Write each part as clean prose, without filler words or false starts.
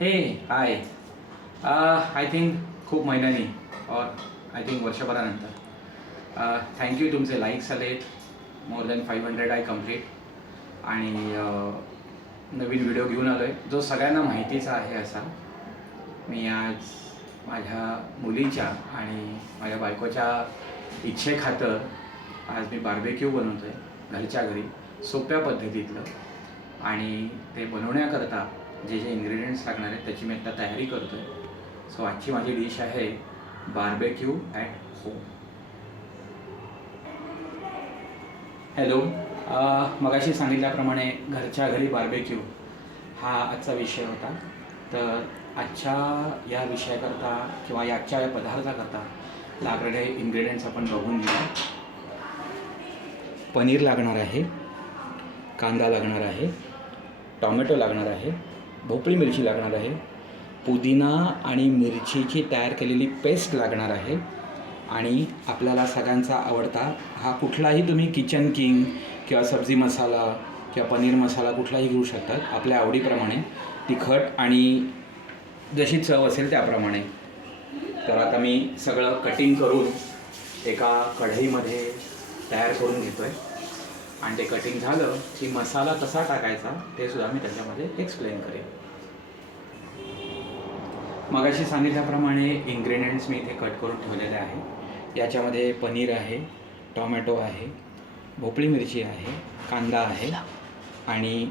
हे हाय. I think खूप महिन्यांनी और आय थिंक वर्षभरानंतर थँक्यू. तुमचे लाईक्स आलेत. More than 500 I complete. आणि नवीन व्हिडिओ घेऊन आलो आहे जो सगळ्यांना माहितीचा आहे. असा मी आज माझ्या मुलीच्या आणि माझ्या बायकोच्या इच्छेखातर आज मी बार्बेक्यू बनवतो आहे घरच्या घरी, सोप्या पद्धतीतलं. आणि ते बनवण्याकरता जे जे इन्ग्रेडियंट्स लागणार आहेत त्याची मी आता तयारी करतो आहे. सो आजची माझी डिश आहे बार्बेक्यू ॲट होम. हॅलो. मगाशी सांगितल्याप्रमाणे घरच्या घरी बार्बेक्यू हा आजचा विषय होता. तर आजच्या या विषयाकरता किंवा आजच्या या पदार्थाकरता लागणारे इन्ग्रेडियंट्स आपण बघून घेऊ. पनीर लागणार आहे, कांदा लागणार आहे, टॉमॅटो लागणार आहे, भोपळी मिरची लागणार आहे, पुदिना आणि मिरचीची तयार केलेली पेस्ट लागणार आहे. आणि आपल्याला सगळ्यांचा आवडता हा कुठलाही तुम्ही किचन किंग किंवा सब्जी मसाला किंवा पनीर मसाला कुठलाही घेऊ शकतात आपल्या आवडीप्रमाणे, तिखट आणि जशी चव असेल त्याप्रमाणे. तर आता मी सगळं कटिंग करून एका कढईमध्ये तयार करून घेतो आहे. आणि ते कटिंग झालं की मसाला कसा टाकायचा ते सुद्धा मी त्याच्यामध्ये एक्सप्लेन करेन. मगाशी सांगितल्याप्रमाणे इन्ग्रेडियंट्स मी इथे कट करून ठेवलेले आहे. याच्यामध्ये पनीर आहे, टॉमॅटो आहे, भोपळी मिरची आहे, कांदा आहे. आणि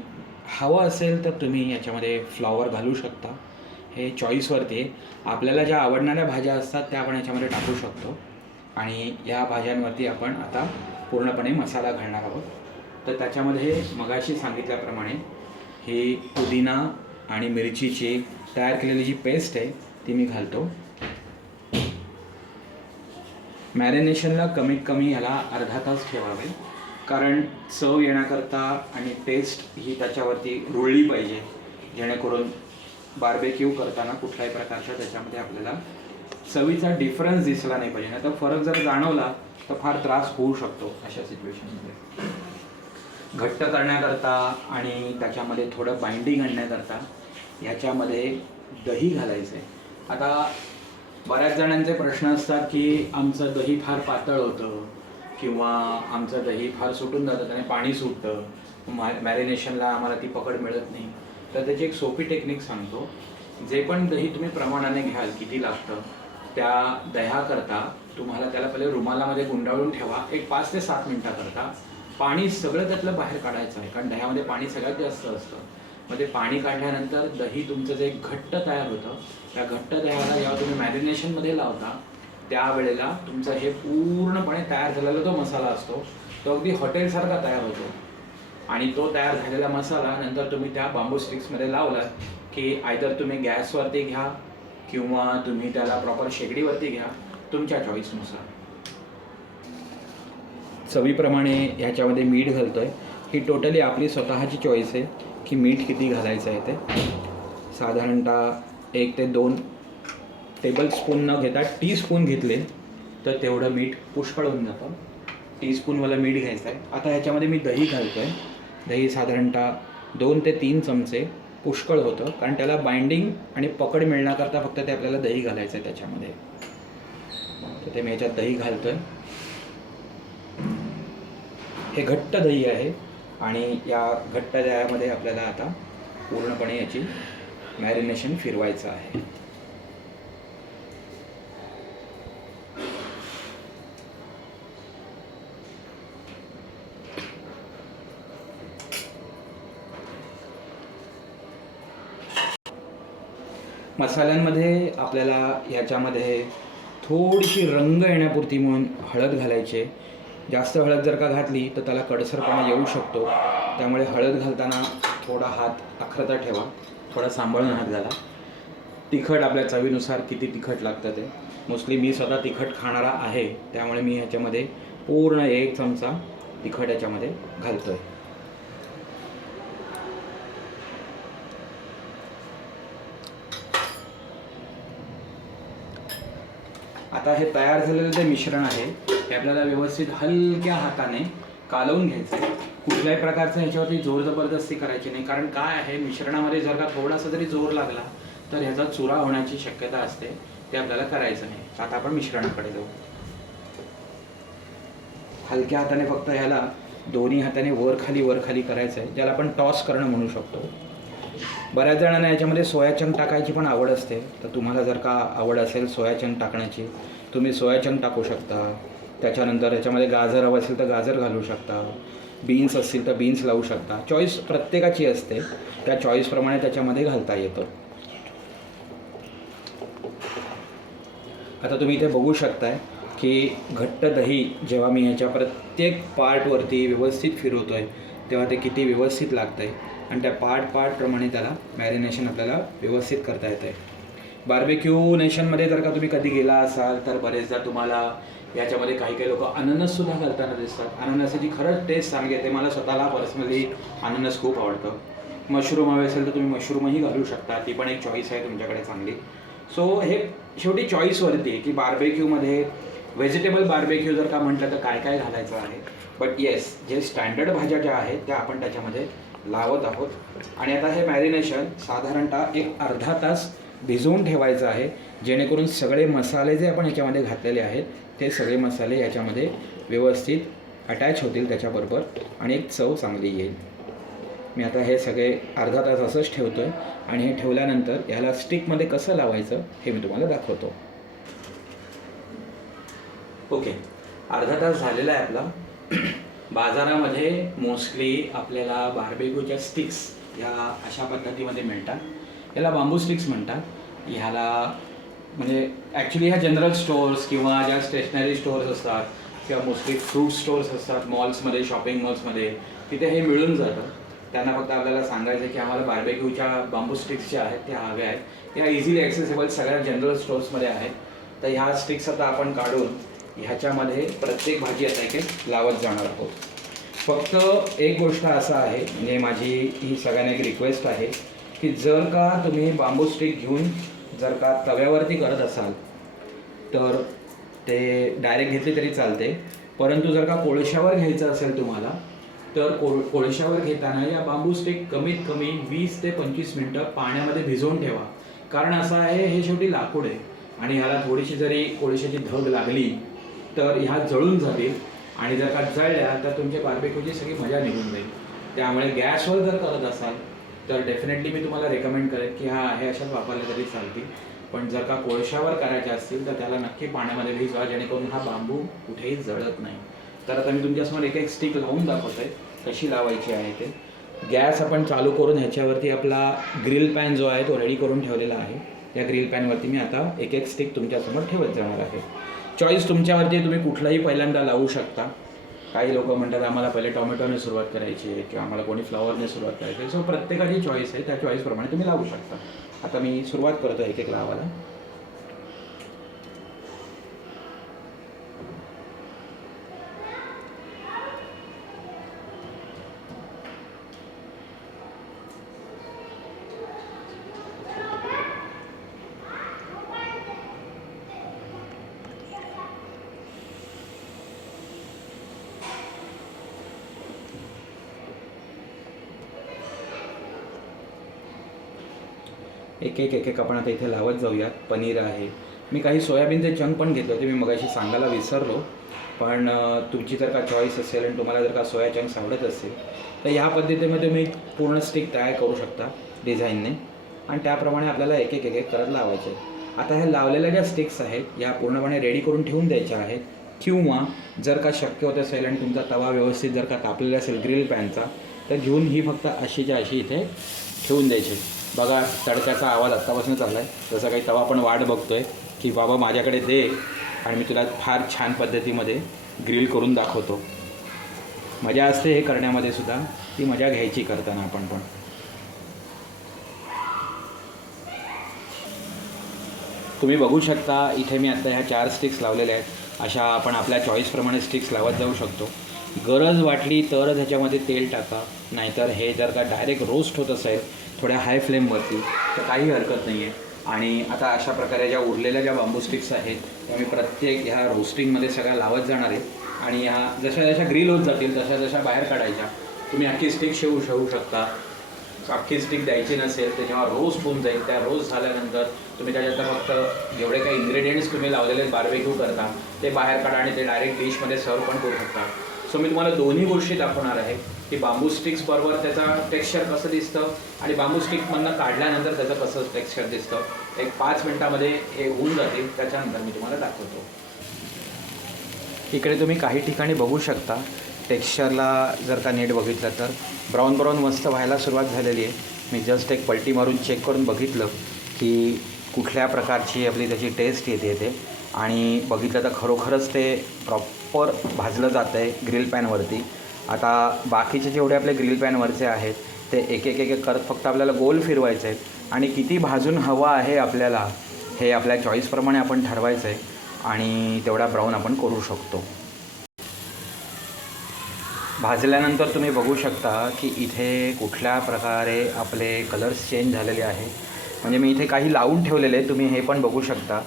हवं असेल तर तुम्ही याच्यामध्ये फ्लॉवर घालू शकता. हे चॉईसवरती आहे. आपल्याला ज्या आवडणाऱ्या भाज्या असतात त्या आपण याच्यामध्ये टाकू शकतो. आणि या भाज्यांवरती आपण आता पूर्णपणे मसाला घालणार आहोत. तर त्याच्यामध्ये मगाशी सांगितल्याप्रमाणे ही पुदिना आणि मिरचीची तयार केलेली जी पेस्ट आहे ती मी घालतो. मॅरिनेशनला कमीत कमी याला अर्धा तास ठेवावे, कारण चव येण्याकरता आणि टेस्ट ही त्याच्यावरती रुळली पाहिजे, जेणेकरून बार्बेक्यू करताना कुठल्याही प्रकारच्या त्याच्यामध्ये आपल्याला चवीचा डिफरन्स दिसला नाही पाहिजे. नाही तर फरक जर जाणवला तर फार त्रास होऊ शकतो अशा सिच्युएशनमध्ये. घट्ट करण्याकरता आणि त्याच्यामध्ये थोडं बाइंडिंग आणण्याकरता याच्यामध्ये दही घालायचं आहे. आता बऱ्याच जणांचे प्रश्न असतात की आमचं दही फार पातळ होतं किंवा आमचं दही फार सुटून जातं, त्याने पाणी सुटतं, मॅरिनेशनला आम्हाला ती पकड मिळत नाही. तर त्याची एक सोपी टेक्निक सांगतो. जे पण दही तुम्ही प्रमाणाने घ्याल, किती लागतं त्या दह्याकरता तुम्हाला त्याला पहिले रुमालामध्ये गुंडाळून ठेवा एक 5 ते 7 मिनटाकरता. पाणी सगळं त्यातलं बाहेर काढायचं आहे, कारण दह्यामध्ये पाणी सगळ्यात जास्त असतं. मग ते पाणी काढल्यानंतर दही तुमचं जे घट्ट तयार होतं त्या घट्ट दह्याला जेव्हा तुम्ही मॅरिनेशनमध्ये लावता त्यावेळेला तुमचा हे पूर्णपणे तयार झालेला जो मसाला असतो तो अगदी हॉटेलसारखा तयार होतो. आणि तो तयार झालेला मसाला नंतर तुम्ही त्या बांबू स्टिक्समध्ये लावलात की आयदर तुम्ही गॅसवरती घ्या किंवा तुम्ही त्याला प्रॉपर शेगडीवरती घ्या, तुमच्या चॉईसनुसार. चवीप्रमाणे ह्याच्यामध्ये मीठ घालतो आहे. ही टोटली आपली स्वतःची चॉईस आहे की मीठ किती घालायचं आहे ते. साधारणतः 1 ते 2 टेबलस्पून न घेता टीस्पून घेतले तर तेवढं मीठ पुष्कळ होऊन जातं. टीस्पूनवाला मीठ घ्यायचं आहे. आता ह्याच्यामध्ये मी दही घालतो आहे. दही साधारणतः 2 ते 3 चमचे पुष्कळ होतं, कारण त्याला बाइंडिंग आणि पकड मिळण्याकरता फक्त ते आपल्याला दही घालायचं आहे त्याच्यामध्ये. तर ते मी ह्याच्यात दही घालतो आहे. हे घट्ट दही आहे आणि या घट्ट दह्यामध्ये आपल्याला आता पूर्णपणे याची मॅरिनेशन फिरवायचं आहे. मसाल्यांमध्ये आपल्याला ह्याच्यामध्ये थोडीशी रंग येण्यापुरती म्हणून हळद घालायची. जास्त हळद जर का घातली तर त्याला कडसरपणा येऊ शकतो, त्यामुळे हळद घालताना थोडा हात आखरता ठेवा, थोडा सांभाळून हात घाला. तिखट आपल्या चवीनुसार किती तिखट लागतं ते. मोस्टली मी स्वतः तिखट खाणारा आहे त्यामुळे मी ह्याच्यामध्ये पूर्ण 1 चमचा तिखट याच्यामध्ये घालतो आहे. आता हे तयार झालेलं जे मिश्रण आहे हे आपल्याला व्यवस्थित हलक्या हाताने कालवून घ्यायचं आहे. कुठल्याही प्रकारचं ह्याच्यावरती जोर जबरदस्ती करायची नाही, कारण काय आहे मिश्रणामध्ये जर का थोडासा जरी जोर लागला तर ह्याचा चुरा होण्याची शक्यता असते, ते आपल्याला करायचं नाही. आता आपण मिश्रणाकडे जाऊ. हलक्या हाताने फक्त ह्याला दोन्ही हाताने वर खाली करायचं आहे, ज्याला आपण टॉस करणं म्हणू शकतो. बऱ्याच जणांना याच्यामध्ये सोया चंक टाकायची पण आवड असते, तर तुम्हाला जर का आवड असेल सोया चंक टाकण्याची, तुम्ही सोया चंक टाकू शकता. त्याच्यानंतर याच्यामध्ये गाजर हवं असेल तर गाजर घालू शकता, बीन्स असतील तर बीन्स लावू शकता. चॉईस प्रत्येकाची असते, त्या चॉईसप्रमाणे त्याच्यामध्ये घालता येतं. आता तुम्ही इथे बघू शकताय की घट्ट दही जेव्हा मी ह्याच्या प्रत्येक पार्टवरती व्यवस्थित फिरवतो आहे, तेव्हा ते किती व्यवस्थित लागतं आहे आणि त्या पार्टप्रमाणे त्याला मॅरिनेशन आपल्याला व्यवस्थित करता येतं आहे. बार्बेक्यू नेशनमध्ये जर का तुम्ही कधी गेला असाल तर बरेचदा तुम्हाला याच्यामध्ये काही लोक अननससुद्धा घालताना दिसतात. अननसाची खरंच टेस्ट चांगली येते. मला स्वतःला पर्सनली अननस खूप आवडतं. मशरूम हवे असेल तर तुम्ही मशरूमही घालू शकता, ती पण एक चॉईस आहे तुमच्याकडे चांगली. सो हे शेवटी चॉईसवरती आहे की बार्बेक्यूमध्ये व्हेजिटेबल बार्बेक्यू जर का म्हटलं तर काय काय घालायचं आहे. बट येस, जे स्टँडर्ड भाज्या ज्या आहेत त्या आपण त्याच्यामध्ये लावत आहोत. आणि आता हे मॅरिनेशन साधारणतः एक अर्धा तास भिजवून ठेवायचं आहे, जेणेकरून सगळे मसाले जे आपण याच्यामध्ये घातलेले आहेत ते सगळे मसाले याच्यामध्ये व्यवस्थित अटॅच होतील त्याच्याबरोबर आणि एक चव चांगली येईल. मी आता हे सगळे अर्धा तास असंच ठेवतो आहे आणि हे ठेवल्यानंतर ह्याला स्टिकमध्ये कसं लावायचं हे मी तुम्हाला दाखवतो. ओके, अर्धा तास झालेला आहे आपला. बाजारामध्ये मोस्टली आपल्याला बार्बेक्यूच्या स्टिक्स ह्या अशा पद्धतीमध्ये मिळतात. याला बांबू स्टिक्स म्हणतात. ह्याला म्हणजे ॲक्च्युली ह्या जनरल स्टोअर्स किंवा ज्या स्टेशनरी स्टोअर्स असतात किंवा मोस्टली फ्रूट स्टोअर्स असतात मॉल्समध्ये, शॉपिंग मॉल्समध्ये, तिथे हे मिळून जातं. त्यांना फक्त आपल्याला सांगायचं की आम्हाला बार्बेक्यूच्या बांबू स्टिक्स ज्या आहेत त्या हव्या आहेत. त्या इझिली ॲक्सेसिबल सगळ्या जनरल स्टोअर्समध्ये आहेत. तर ह्या स्टिक्स आता आपण काढून ह्याच्यामध्ये प्रत्येक भाजी आता एक लावत जाणार आहोत. फक्त एक गोष्ट असं आहे, म्हणजे माझी ही सगळ्यांना एक रिक्वेस्ट आहे की जर का तुम्ही बांबू स्टिक घेऊन जर का तव्यावरती करत असाल तर ते डायरेक्ट घेतली तरी चालते. परंतु जर का कोळशावर घ्यायचं असेल तुम्हाला तर कोळशावर घेताना या बांबू स्टिक कमीत कमी 20 ते 25 मिनटं पाण्यामध्ये भिजवून ठेवा. कारण असं आहे, हे शेवटी लाकूड आहे आणि ह्याला थोडीशी जरी कोळशाची धग लागली तर ह्या जळून जातील आणि जर का जळल्या तर तुमच्या बार्बेक्यूची सगळी मजा निघून जाईल. त्यामुळे गॅसवर जर करत असाल तर डेफिनेटली मी तुम्हाला रेकमेंड करेन की हे अशाच वापरले तरी चालतील. पण जर का कोळशावर करायचे असतील तर त्याला नक्की पाण्यामध्ये भिजवा, जेणेकरून हा बांबू कुठेही जळत नाही. तर आता मी तुमच्यासमोर एक एक स्टिक लावून दाखवतो आहे कशी लावायची आहे ते. गॅस आपण चालू करून ह्याच्यावरती आपला ग्रिल पॅन जो आहे तो रेडी करून ठेवलेला आहे. त्या ग्रिल पॅनवरती मी आता एक एक स्टिक तुमच्यासमोर ठेवत जाणार आहे. चॉईस तुमच्यावरती, तुम्ही कुठलाही पहिल्यांदा लावू शकता. काही लोक म्हणतात आम्हाला पहिले टोमॅटोने सुरुवात करायची आहे किंवा आम्हाला कोणी फ्लॉवरने सुरुवात करायची आहे. सो प्रत्येकाची चॉईस आहे, त्या चॉईसप्रमाणे तुम्ही लावू शकता. आता मी सुरुवात करतो एक एक लावायला. एक एक आपण आता इथे लावत जाऊयात. पनीर आहे, मी काही सोयाबीनचे चंक पण घेतले होते, मी मगाशी सांगायला विसरलो. पण तुमची जर का चॉईस असेल आणि तुम्हाला जर का सोया चंक्स आवडत असेल तर ह्या पद्धतीमध्ये तुम्ही पूर्ण स्टिक तयार करू शकता डिझाईनने आणि त्याप्रमाणे आपल्याला एक एक करत लावायचे. आता ह्या लावलेल्या ज्या स्टिक्स आहेत या पूर्णपणे रेडी करून ठेवून द्यायच्या आहेत. किंवा जर का शक्य होत असेल आणि तुमचा तवा व्यवस्थित जर का तापलेला असेल ग्रिल पॅनचा तर घेऊन ही फक्त अशीच्या अशी इथे ठेवून द्यायची. बघा तडक्याचा आवाज आत्तापासून चालला आहे, जसं काही तवा आपण वाट बघतो आहे की बाबा माझ्याकडे दे आणि मी तुला फार छान पद्धतीमध्ये ग्रिल करून दाखवतो. मजा असते हे करण्यामध्ये सुद्धा, ती मजा घ्यायची करताना आपण पण. तुम्ही बघू शकता इथे मी आत्ता ह्या 4 स्टिक्स लावलेल्या आहेत. अशा आपण आपल्या चॉईसप्रमाणे स्टिक्स लावत जाऊ शकतो. गरज वाटली तरच ह्याच्यामध्ये तेल टाका, नाहीतर हे जर का डायरेक्ट रोस्ट होत असेल थोड्या हाय फ्लेमवरती तर काही हरकत नाही आहे. आणि आता अशा प्रकारे ज्या उरलेल्या ज्या बांबू स्टिक्स आहेत त्या मी प्रत्येक ह्या रोस्टिंगमध्ये सगळ्या लावत जाणार आहे. आणि ह्या जशा जशा ग्रिल होत जातील तशा जशा बाहेर काढायच्या. तुम्ही अख्खी स्टिक ठेवू शकता. अख्खी स्टिक द्यायची नसेल ते जेव्हा रोस्ट होऊन जाईल, त्या रोस्ट झाल्यानंतर तुम्ही त्याच्यात फक्त जेवढे काही इन्ग्रेडियंट्स तुम्ही लावलेले बार्बेक्यू करता ते बाहेर काढा आणि ते डायरेक्ट डिशमध्ये सर्व पण करू शकता. सो मी तुम्हाला दोन्ही गोष्टी दाखवणार आहे की बांबू स्टिक्स बरोबर त्याचा टेक्स्चर कसं दिसतं आणि बांबू स्टिकमधनं काढल्यानंतर त्याचं कसं टेक्स्चर दिसतं. एक 5 मिनटामध्ये हे होऊन जातील, त्याच्यानंतर मी तुम्हाला दाखवतो. इकडे तुम्ही काही ठिकाणी बघू शकता टेक्स्चरला जर का नीट बघितलं तर ब्राऊन ब्राऊन मस्त व्हायला सुरुवात झालेली आहे. मी जस्ट एक पलटी मारून चेक करून बघितलं की कुठल्या प्रकारची आपली त्याची टेस्ट येते ते, आणि बघितलं तर खरोखरच ते प्रॉपर भाजलं जातं आहे ग्रिल पॅनवरती. आता बाकीचे जेवढे आपले ग्रिल पॅनवरचे आहेत ते एक एक एक करत फक्त आपल्याला गोल फिरवायचे आहेत आणि किती भाजून हवा आहे आपल्याला हे आपल्या चॉईसप्रमाणे आपण ठरवायचं आहे आणि तेवढा ब्राऊन आपण करू शकतो. भाजल्यानंतर तुम्ही बघू शकता की इथे कुठल्या प्रकारे आपले कलर्स चेंज झालेले आहे. म्हणजे मी इथे काही लावून ठेवलेले, तुम्ही हे पण बघू शकता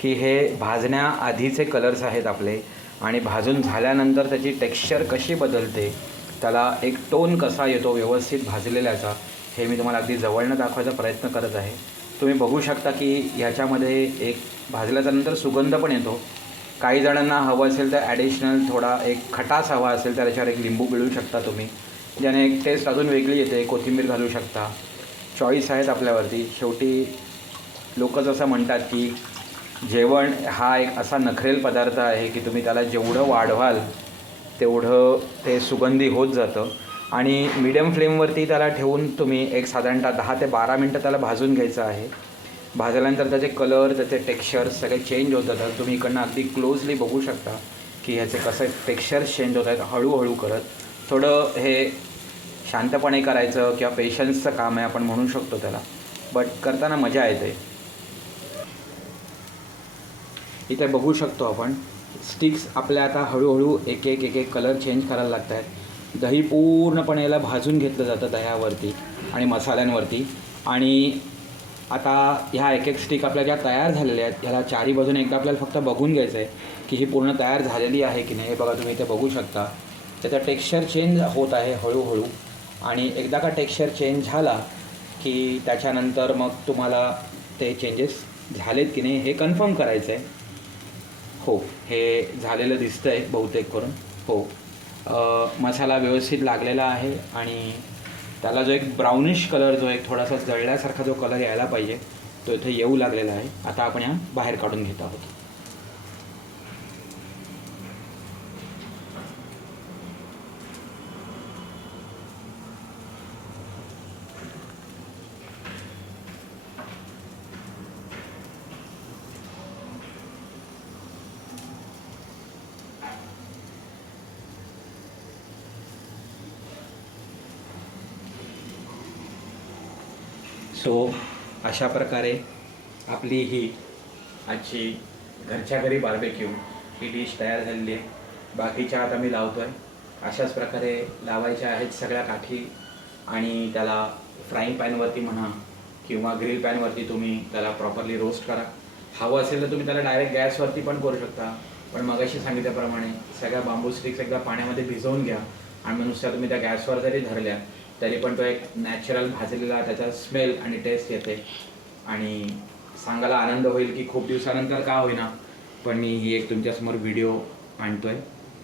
की हे भाजण्याआधीचे कलर्स आहेत आपले, आणि भाजून झाल्यानंतर त्याची टेक्स्चर कशी बदलते, त्याला एक टोन कसा येतो व्यवस्थित भाजलेल्याचा, हे मी तुम्हाला अगदी जवळनं दाखवायचा प्रयत्न करत आहे. तुम्ही बघू शकता की ह्याच्यामध्ये एक भाजल्याच्यानंतर सुगंध पण येतो. काही जणांना हवं असेल तर ॲडिशनल थोडा एक खटास हवा असेल तर त्याच्यावर एक लिंबू पिळू शकता तुम्ही, ज्याने एक टेस्ट अजून वेगळी येते. कोथिंबीर घालू शकता, चॉईस आहेत आपल्यावरती. शेवटी लोक जसं म्हणतात की जेवण हा एक असा नखरेल पदार्थ आहे की तुम्ही त्याला जेवढं वाढवाल तेवढं ते सुगंधी होत जातं. आणि मीडियम फ्लेमवरती त्याला ठेवून तुम्ही एक साधारणतः 10 ते 12 मिनटं त्याला भाजून घ्यायचं आहे. भाजल्यानंतर त्याचे कलर, त्याचे टेक्स्चर्स सगळे चेंज होत जातात. तुम्ही इकडनं अगदी क्लोजली बघू शकता की ह्याचे कसं टेक्स्चर्स चेंज होत आहेत हळूहळू करत. थोडं हे शांतपणे करायचं किंवा पेशन्सचं काम आहे आपण म्हणू शकतो त्याला, बट करताना मजा येते. इथे बघू शकतो आपण स्टिक्स आपल्या आता हळूहळू एक एक कलर चेंज करायला लागत आहेत. दही पूर्णपणे याला भाजून घेतलं जातं दह्यावरती आणि मसाल्यांवरती. आणि आता ह्या एक एक स्टिक आपल्या ज्या तयार झालेल्या आहेत ह्याला चारी बाजूने एकदा आपल्याला फक्त बघून घ्यायचं आहे की ही पूर्ण तयार झालेली आहे की नाही. हे बघा तुम्ही इथे बघू शकता त्याचा टेक्स्चर चेंज होत आहे हळूहळू. आणि एकदा का टेक्स्चर चेंज झाला की त्याच्यानंतर मग तुम्हाला ते चेंजेस झालेत की नाही हे कन्फर्म करायचं आहे. हो, हे झालेलं दिसतं आहे बहुतेक करून. हो, मसाला व्यवस्थित लागलेला आहे आणि त्याला जो एक ब्राउनिश कलर, जो एक थोडासा जळल्यासारखा जो कलर यायला पाहिजे तो इथे येऊ लागलेला आहे. आता आपण या बाहेर काढून घेत आहोत. सो अशा प्रकारे आपली ही आजची घरच्या घरी बार्बेक्यू ही डिश तयार झालेली आहे. बाकीच्या आता मी लावतो आहे. अशाच प्रकारे लावायच्या आहेत सगळ्या काठी आणि त्याला फ्राईंग पॅनवरती म्हणा किंवा ग्रिल पॅनवरती तुम्ही त्याला प्रॉपरली रोस्ट करा. हवं असेल तर तुम्ही त्याला डायरेक्ट गॅसवरती पण करू शकता, पण मगाशी सांगितल्याप्रमाणे सगळ्या बांबू स्टिक्स एकदा पाण्यामध्ये भिजवून घ्या आणि मग नुसत्या तुम्ही त्या गॅसवर जरी धरल्या तरी पण तो एक नॅचरल भाजलेला त्याचा स्मेल आणि टेस्ट येते. आणि सांगायला आनंद होईल की खूप दिवसानंतर का होईना पण मी ही एक तुमच्यासमोर व्हिडिओ आणतो आहे.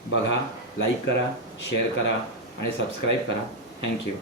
बघा, लाईक करा, शेअर करा आणि सबस्क्राईब करा. थँक्यू.